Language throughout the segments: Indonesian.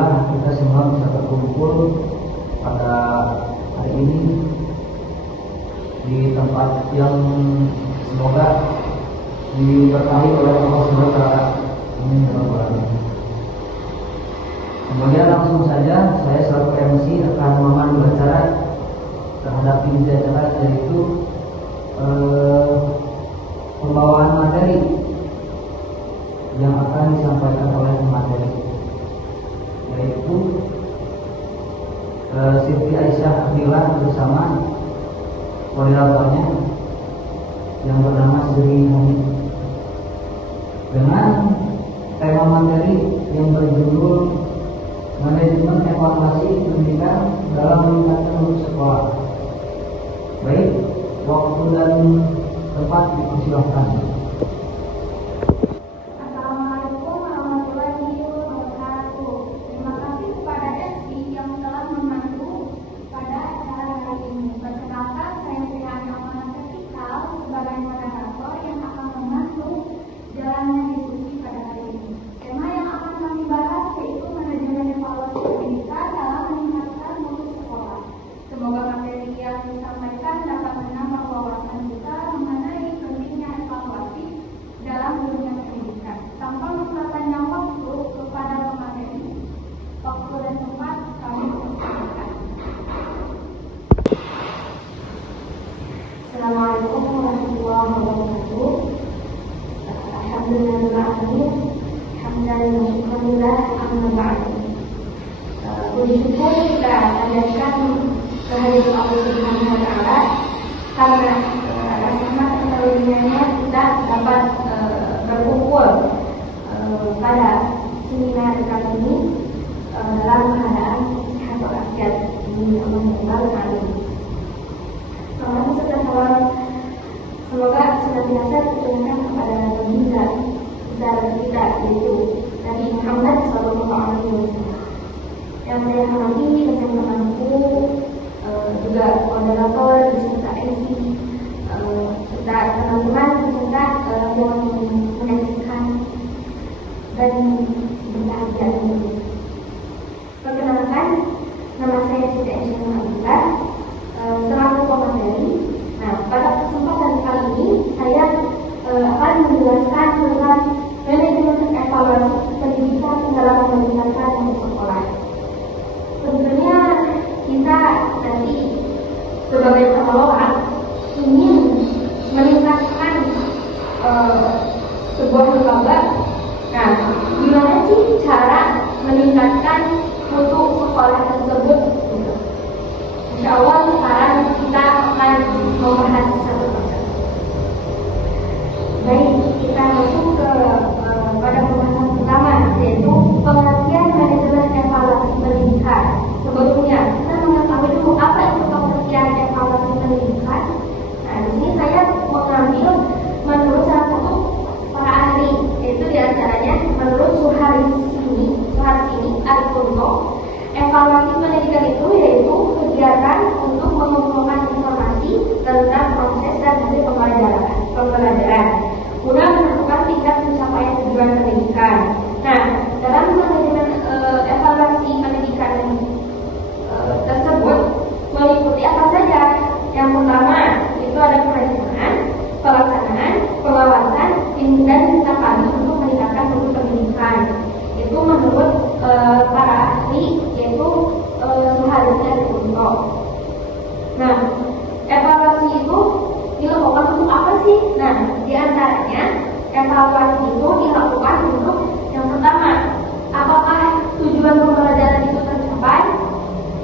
alhamdulillah kita semua bisa berkumpul pada hari ini di tempat yang semoga diberkahi oleh Allah Subhanahu wa taala. Amin ya rabbal alamin. Kemudian langsung saja saya selaku MC akan memandu acara terhadap inti acara, yaitu pembawaan materi yang akan disampaikan oleh pemateri, yaitu Siti Aisyah Abdillah bersama koordinatornya yang bernama Sri Hamid, dengan tema materi yang berjudul manajemen evaluasi pendidikan dalam meningkatkan mutu sekolah. Baik, waktu dan tempat dipersilahkan. Assalamualaikum warahmatullahi wabarakatuh. Alhamdulillahirrahmanirrahim. Hamdan wa syukurillah amma ba'du. Puji syukur kita panjatkan kehadiran Allah Subhanahu wa taala karena rahmat karunia-Nya kita dapat berkumpul pada seminar kali ini dalam keadaan sehat walafiat. Amin ya rabbal alamin. Semoga senantiasa diteruskan kepada baginda besar kita, yaitu Nabi Muhammad SAW. Yang saya hormati teman-temanku, juga moderator beserta MC, serta teman-teman peserta yang menyaksikan dan berbahagia ini. Perkenalkan, nama saya Siti Aisyah Abdillah, selaku pemateri. Nah, pada kesempatan kali ini saya akan menjelaskan tentang manajemen evaluasi pendidikan dalam meningkatkan mutu sekolah. Tentunya kita nanti sebagai pengelola ingin meningkatkan sebuah lembaga. Nah, gimana sih cara meningkatkan mutu sekolah tersebut? Insya Allah sekarang kita akan membahas satu persatu. Baik, kita masuk pada pembahasan pertama, yaitu pengertian manajemen evaluasi pendidikan. Sebelumnya kita mengetahui dulu apa itu pengertian evaluasi pendidikan. Nah, di sini saya mengambil menurut salah satu para ahli, yaitu diantaranya menurut Suharsini Arikunto. Evaluasi pendidikan itu yaitu kegiatan untuk mengumpulkan informasi tentang proses dan hasil pembelajaran guna menentukan tingkat pencapaian tujuan pendidikan. Nah, dalam manajemen evaluasi pendidikan tersebut meliputi apa saja? Yang pertama itu ada perencanaan, pelaksanaan, pengawasan, dan tindak lanjut untuk meningkatkan mutu pendidikan. Itu menurut para ahli, yaitu Suharsini Arikunto. Nah, evaluasi itu dilakukan untuk apa sih? Nah, diantaranya evaluasi itu dilakukan untuk yang pertama, apakah tujuan pembelajaran itu tercapai?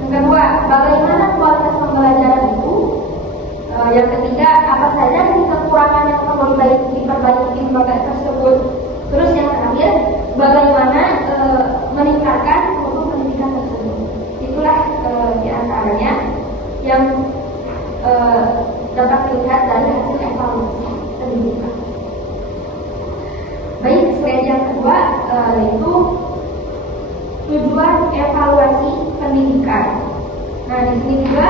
Yang kedua, bagaimana kualitas pembelajaran itu? Yang ketiga, apa saja kekurangan yang perlu diperbaiki di lembaga tersebut? Terus yang terakhir, bagaimana meningkatkan mutu pendidikan tersebut? Itulah diantaranya yang dapat dilihat dari hasil evaluasi pendidikan. Baik, slide yang kedua yaitu tujuan evaluasi pendidikan. Nah, di sini juga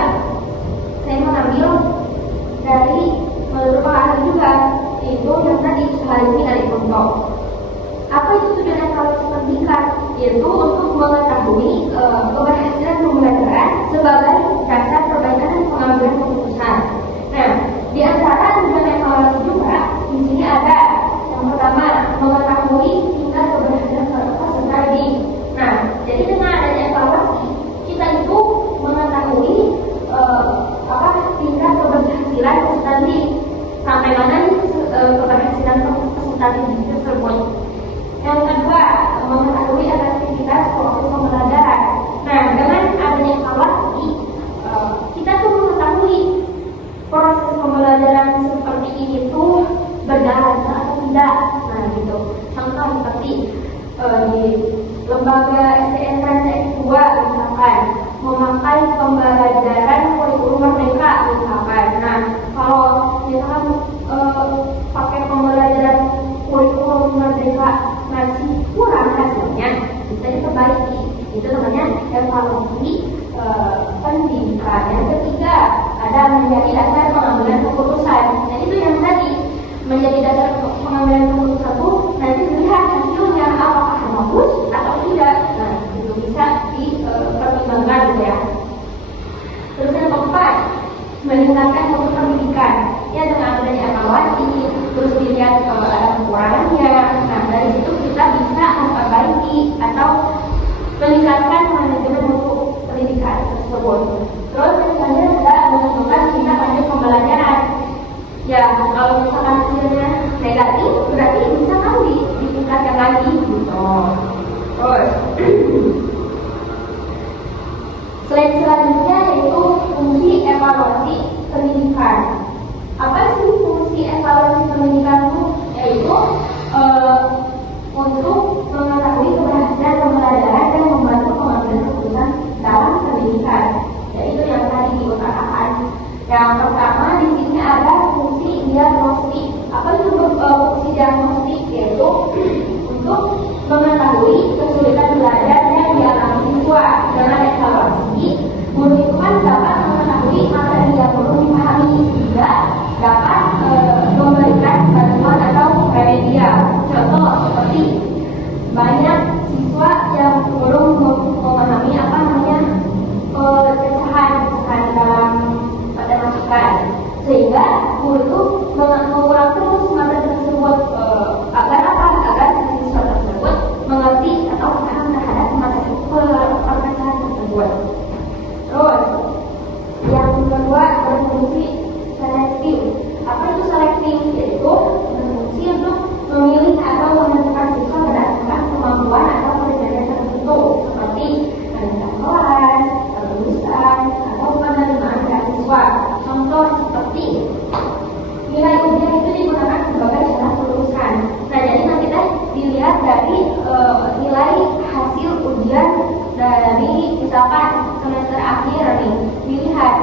saya mengambil dari beberapa ahli juga, yaitu yang tadi Suharsini Arikunto. Apa itu tujuan evaluasi pendidikan? Yaitu untuk mengetahui evaluasi pendidikan. Yang ketiga, ada menjadi dasar pengambilan keputusan. Nah, itu yang tadi menjadi dasar pengambilan keputusan itu nanti melihat hasilnya apakah bagus atau tidak. Nah, itu bisa dipertimbangkan gitu ya. Terus yang keempat, meningkatkan mutu pendidikan. Ya, dengan adanya evaluasi, terus dilihat ada kekurangannya. Nah, dari situ kita bisa memperbaiki atau meningkatkan manajemen mutu pendidikan tersebut. Terus yang selanjutnya adalah menentukan tindak lanjut pembelajaran. Ya, kalau misalkan hasilnya negatif, berarti bisa kan ditingkatkan lagi gitu. Terus selanjutnya yaitu fungsi evaluasi pendidikan. Apa sih fungsi evaluasi pendidikan itu? Yaitu untuk mengetahui keberhasilan pembelajaran dan membantu pengambilan keputusan dalam pendidikan. Yaitu yang tadi diutarakan. Yang pertama di sini ada fungsi diagnostik. Apa itu fungsi diagnostik? Yaitu untuk mengetahui kesulitan belajar yang dialami siswa. Dengan evaluasi, guru itu kan dapat mengetahui materi yang belum dipahami sehingga dapat memberikan bantuan atau remedial. Contoh seperti banyak siswa yang belum memahami apa namanya pecahan dalam matematika, sehingga guru itu mengulang terus materi tersebut agar siswa tersebut mengerti atau paham terhadap materi perpecahan tersebut. Terus yang kedua berfungsi selektif. Apa itu selektif? Yaitu berfungsi untuk memilih atau menentukan siswa berdasarkan kemampuan atau kriteria tertentu seperti kenaikan kelas, kelulusan, atau penerimaan beasiswa. Contoh seperti nilai ujian itu digunakan sebagai syarat kelulusan. Nah, jadi nanti dilihat dari nilai hasil ujian dari misalkan semester akhir nih, dilihat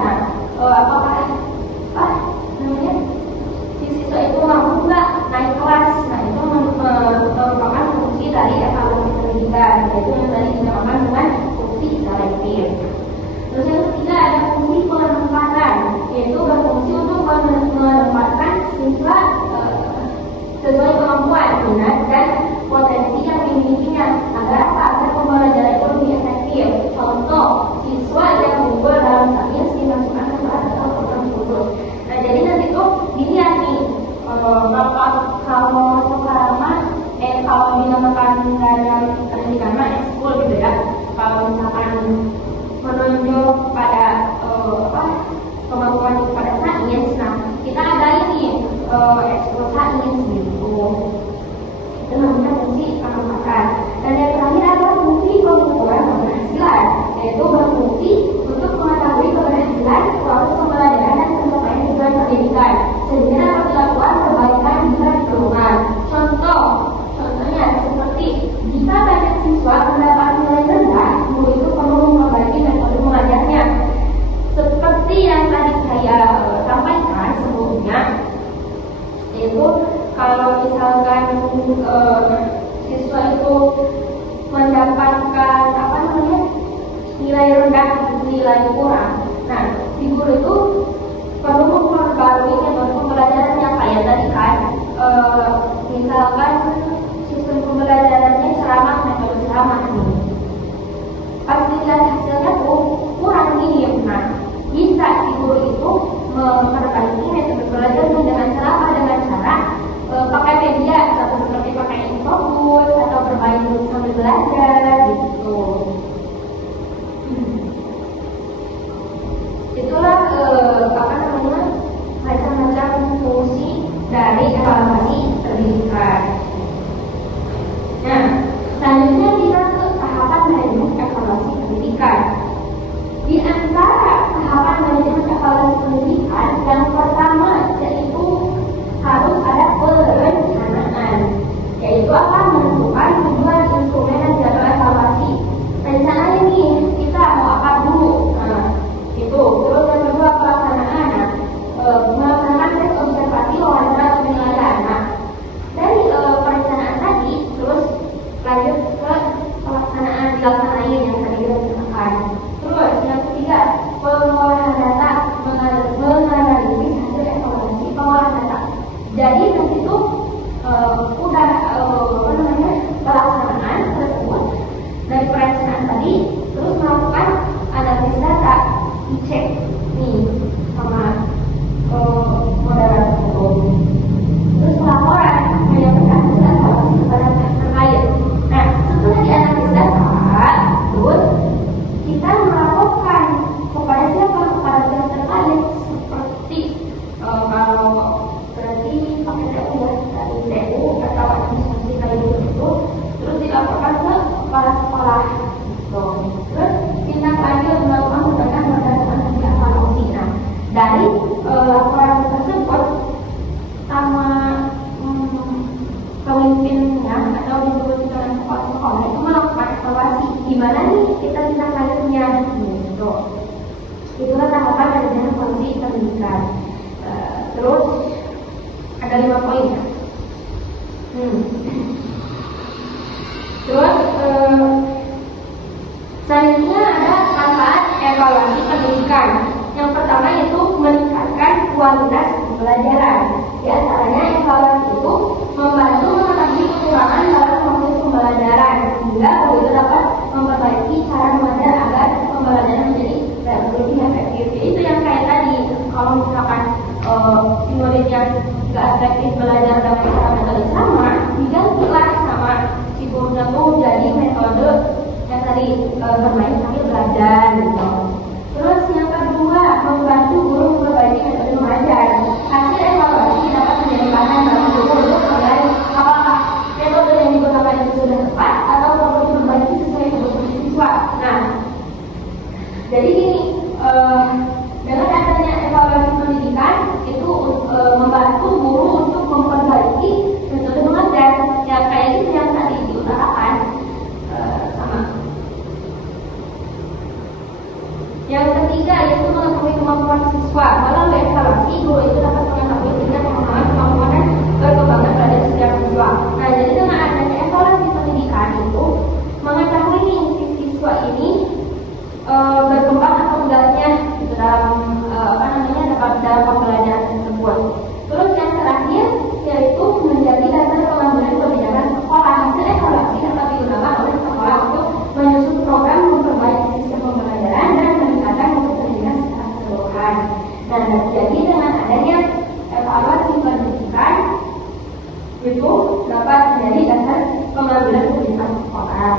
apakah namanya si siswa itu mampu nggak naik kelas. Nah, itu merupakan fungsi dari evaluasi pendidikan, yaitu yang tadi dinamakan dengan fungsi selektif. Terus yang ketiga ada fungsi penempatan, yaitu berfungsi untuk menempatkan siswa sesuai kemampuan, minat, dan potensi yang dimilikinya agar pembelajaran itu lebih efektif. Contoh, siswa yang unggul dalam sains dimasukkan ke kelas atau program khusus. Nah, jadi nanti tuh dilihat nih, kalau sekarang kalau dinamakan dalam pendidikan ekskul gitu ya. Kalau misalkan menunjuk pada kemampuan pada sains, nah kita ada ini ekskul sains gitu. Itu namanya fungsi penempatan. Dan yang terakhir adalah fungsi pengukuran keberhasilan, yaitu berfungsi untuk mengetahui keberhasilan proses pembelajaran dan pencapaian tujuan pendidikan, sehingga dapat dilakukan perbaikan jika diperlukan. Contohnya seperti jika banyak siswa mendapat nilai rendah, guru itu perlu memperbaiki metode mengajarnya. Seperti yang tadi saya sampaikan sebelumnya, yaitu kalau misalkan siswa itu mendapatkan nilai rendah, nilai kurang, nah si guru itu perlu memperbarui metode pembelajaran yang kayak tadi kan, misalkan sistem pembelajarannya ceramah, metode ceramah nih, pas dilihat hasilnya tuh kurang nih. Nah, bisa si guru itu memperbaiki metode pembelajaran dengan cara pakai media, seperti pakai infobus atau bermain sambil belajar gitu. Itulah macam-macam fungsi dari evaluasi pendidikan. Nah, selanjutnya kita ke tahapan manajemen evaluasi pendidikan. Di antara tahapan manajemen evaluasi pendidikan tindak lanjutnya. Gitu. Itulah tahapan manajemen polisi pendidikan. Terus ada 5 poin. Terus selanjutnya ada manfaat evaluasi pendidikan. Yang pertama yaitu meningkatkan kualitas pembelajaran. Di antaranya evaluasi itu membantu mengetahui kekurangan dalam proses pembelajaran sehingga begitu dapat memperbaiki cara mengajar agar pembelajaran menjadi lebih efektif. Itu yang kayak tadi, kalau misalkan si muridnya nggak efektif belajar dengan cara metode sama, digantilah sama si gurunya tuh jadi metode yang tadi bermain sambil belajar gitu. Terus yang kedua, membantu guru memperbaiki metode mengajar. Hasil evaluasi dapat menjadi bahan bagi guru untuk menilai apakah metode yang digunakan itu sudah tepat atau perlu diperbaiki sesuai kebutuhan siswa. Nah, jadi gini, dengan adanya evaluasi pendidikan itu membantu guru untuk memperbaiki metode mengajar. Ya kayak gitu yang tadi diutarakan sama. Yang ketiga yaitu mengetahui kemampuan siswa. Melalui evaluasi guru itu dapat mengetahui tingkat pemahaman, kemampuan dan perkembangan pada setiap siswa. Nah, jadi dengan adanya evaluasi pendidikan itu mengetahui nih si siswa ini berkembang atau enggaknya gitu, dalam dalam pembelajaran tersebut. Terus yang terakhir yaitu menjadi dasar pengambilan kebijakan sekolah. Hasil evaluasi dapat digunakan oleh sekolah untuk menyusun program memperbaiki sistem pembelajaran dan meningkatkan mutu pendidikan secara keseluruhan. Dan jadi dengan adanya evaluasi pendidikan itu dapat menjadi dasar pengambilan kebijakan sekolah.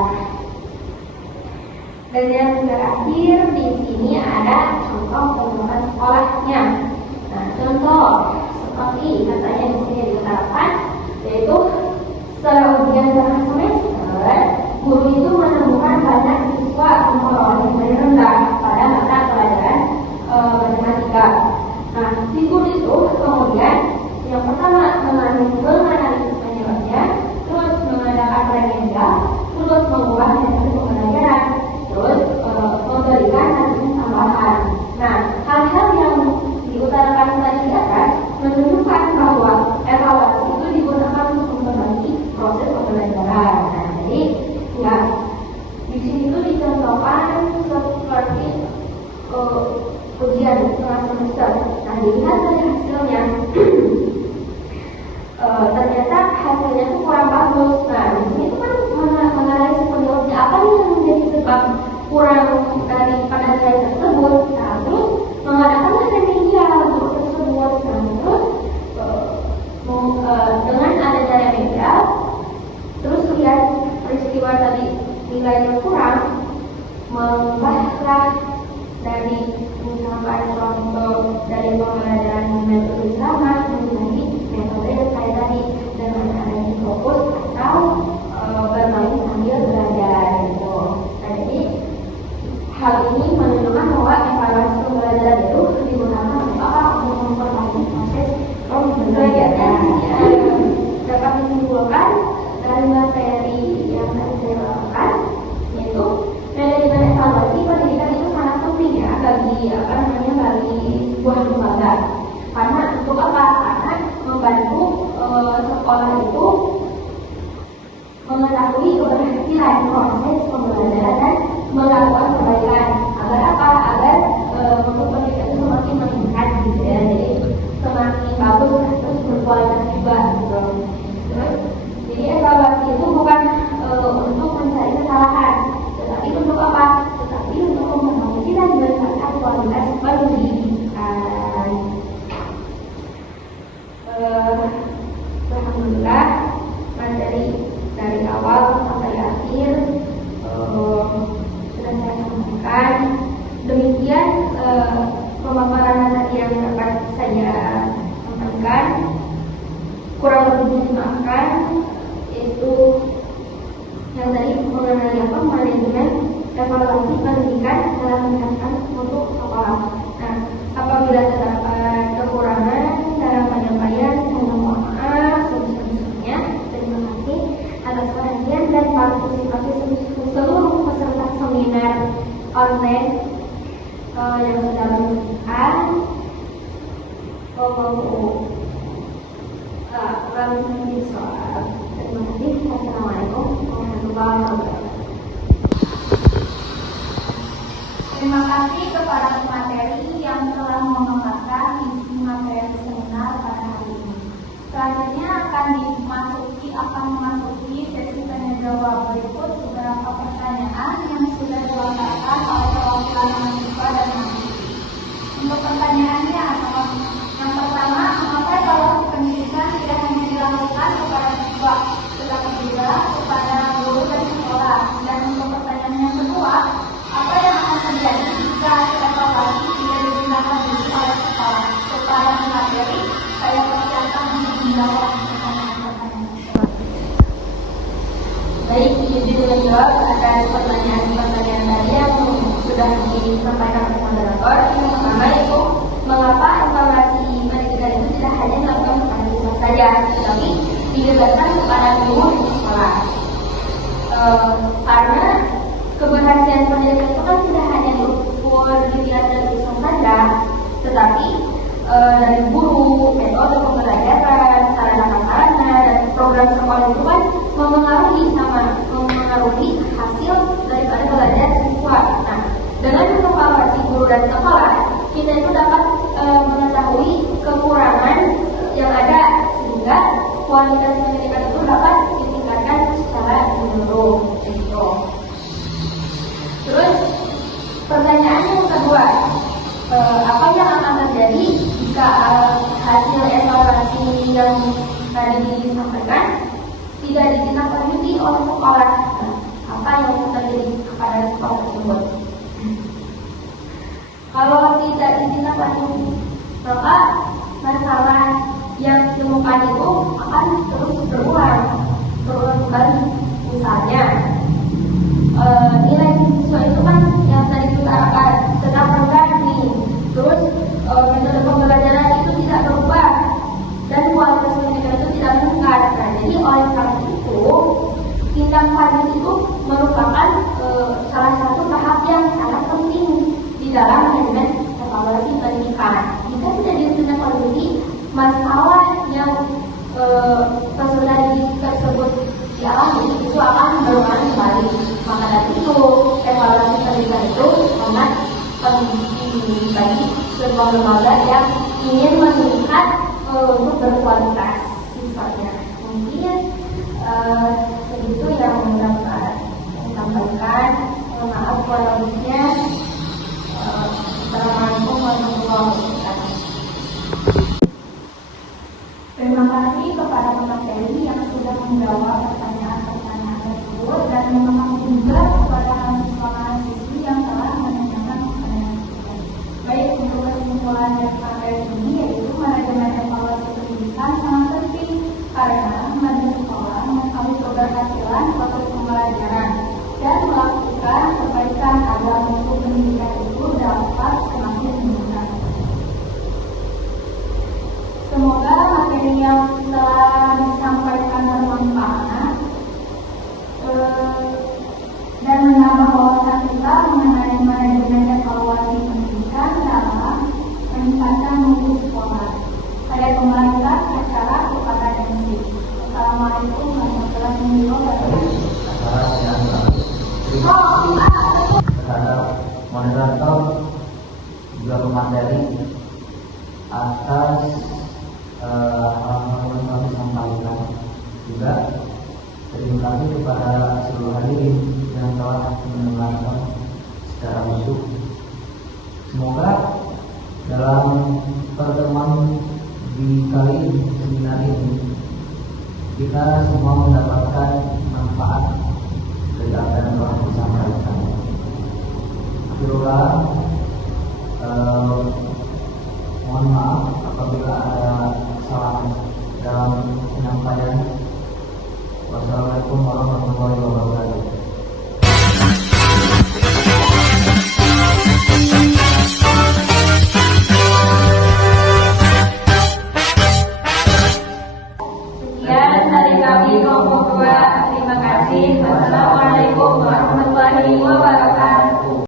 Dan yang terakhir di sini ada contoh penerapan sekolahnya. Nah, contoh seperti katanya di sini diutarakan yaitu setelah ujian tengah semester, guru itu menemukan banyak siswa memperoleh nilai rendah pada mata pelajaran matematika. Nah, si guru itu kemudian yang pertama menganalisis penyebabnya, terus mengadakan remedial, terus mengubah metode pembelajaran, terus memberikan hasil tambahan. Nah, hal-hal yang diutarakan tadi di atas menunjukkan bahwa evaluasi itu digunakan untuk memperbaiki proses pembelajaran. Nah, jadi ya di sini itu dicontohkan seperti ujian tengah semester. Nah, dilihat dari hasilnya, ternyata hasilnya itu kurang bagus. Nah, di sini itu kan menganalisis penyebabnya apa nih yang menjadi sebab kurang daripada nilai tersebut. Nah, terus mengadakan remedial untuk tersebut. Nah, terus dengan adanya remedial, terus lihat peristiwa tadi nilainya kurang, mengubahlah dari misalkan contoh dari pembelajaran metode sama menjadi metode yang kayak tadi dengan adanya fokus atau bermain sambil belajar gitu. Nah, jadi hal ini menunjukkan bahwa evaluasi pembelajaran itu digunakan untuk memperbaiki proses pembelajaran. Dapat disimpulkan dari materi yang tadi saya lakukan, yaitu manajemen evaluasi pendidikan itu sangat penting ya bagi bagi sebuah lembaga. Karena untuk apa? Karena membantu sekolah itu mengetahui keberhasilan proses pembelajaran dan melakukan perbaikan agar apa? Agar untuk pendidikan itu semakin meningkat gitu ya. Jadi semakin bagus terus berkualitas juga gitu. Terus jadi evaluasi itu bukan untuk mencari kesalahan, tetapi untuk apa? Tetapi untuk memperbaiki dan meningkatkan kualitas pendidikan. Alhamdulillah materi dari awal sampai akhir sudah saya sampaikan. Demikian pemaparan tadi yang dapat saya sampaikan. Kurang lebih dimaafkan, yaitu yang tadi mengenai manajemen evaluasi pendidikan dalam meningkatkan mutu sekolah. Nah, apabila terdapat kekurangan dalam penyampaian, saya mohon maaf sebesar-besarnya. Terima kasih atas perhatian dan partisipasi seluruh peserta seminar online yang sudah menunjukkan kurang lebih soal. Terima kasih. Assalamualaikum warahmatullahi wabarakatuh. Terima kasih kepada pemateri yang telah memaparkan isi materi seminar pada hari ini. Selanjutnya akan memasuki sesi tanya jawab. Berikut beberapa pertanyaan yang sudah dilontarkan oleh perwakilan mahasiswa dan mahasiswi. Untuk pertanyaannya adalah yang pertama, mengapa evaluasi pendidikan tidak hanya dilakukan kepada siswa, tetapi juga kepada guru dan sekolah? Dan untuk pertanyaan yang kedua, apa yang akan terjadi jika evaluasi tidak ditindaklanjuti oleh sekolah? Kepada materi, saya persilakan untuk menjawab pertanyaan-pertanyaan tersebut. Baik, izin menjawab atas pertanyaan-pertanyaan tadi yang sudah disampaikan oleh moderator. Yang pertama itu, mengapa evaluasi pendidikan itu tidak hanya dilakukan kepada siswa saja, tetapi dijelaskan kepada guru di sekolah. Karena keberhasilan pendidikan itu kan tidak hanya diukur dilihat dari siswa saja, tetapi dari guru, metode pembelajaran, sarana-prasarana, dan program sekolah itu kan mempengaruhi hasil daripada belajar siswa. Nah, dengan mengevaluasi guru dan sekolah, kita itu dapat mengetahui kekurangan yang ada sehingga kualitas pendidikan itu dapat ditingkatkan secara menyeluruh. Gitu. Terus pertanyaan yang kedua, apa yang akan terjadi jika hasil evaluasi yang tadi disampaikan tidak ditindaklanjuti oleh sekolah? Apa yang akan terjadi kepada sekolah tersebut? Kalau tidak ditindaklanjuti, maka masalah yang ditemukan itu akan terus berulang kembali. Misalnya, nilai siswa itu kan yang tadi kita sedang berganti, terus metode pembelajaran itu tidak berubah dan kualitas pendidikan itu tidak meningkat. Nah, jadi oleh karena itu tindak lanjut itu merupakan salah satu tahap yang sangat penting di dalam manajemen evaluasi pendidikan. Jika tidak ditindaklanjuti, masalah yang sesudah tersebut dialami itu akan berulang kembali. Maka dari itu evaluasi pendidikan itu sangat penting bagi sebuah lembaga yang ingin meningkat untuk berkualitas siswanya. Mungkin segitu yang dapat saya sampaikan. Maaf kalau lebihnya. Assalamualaikum warahmatullahi wabarakatuh. Terima kasih kepada pemateri yang sudah menjawab pertanyaan-pertanyaan tersebut dan terima kasih juga kepada mahasiswa-mahasiswi yang telah menanyakan pertanyaan tersebut. Baik, untuk kesimpulan dari materi ini yaitu manajemen evaluasi pendidikan sangat penting karena membantu sekolah mengetahui keberhasilan proses pembelajaran dan melakukan perbaikan agar mutu pendidikan itu dapat semakin meningkat. Semoga materi yang telah disampaikan bermanfaat dan menambah wawasan kita mengenai manajemen evaluasi pendidikan dalam meningkatkan mutu sekolah. Saya kembalikan acara kepada MC. Assalamualaikum warahmatullahi wabarakatuh. Terhadap moderator juga pemateri atas hal-hal yang kami sampaikan. Juga terima kasih kepada seluruh hadirin yang telah mendengarkan secara utuh. Semoga dalam pertemuan di kali ini, seminar ini, kita semua mendapatkan manfaat dari apa yang telah disampaikan. Akhirullah, mohon maaf apabila ada kesalahan dalam penyampaian. Wassalamualaikum warahmatullahi wabarakatuh.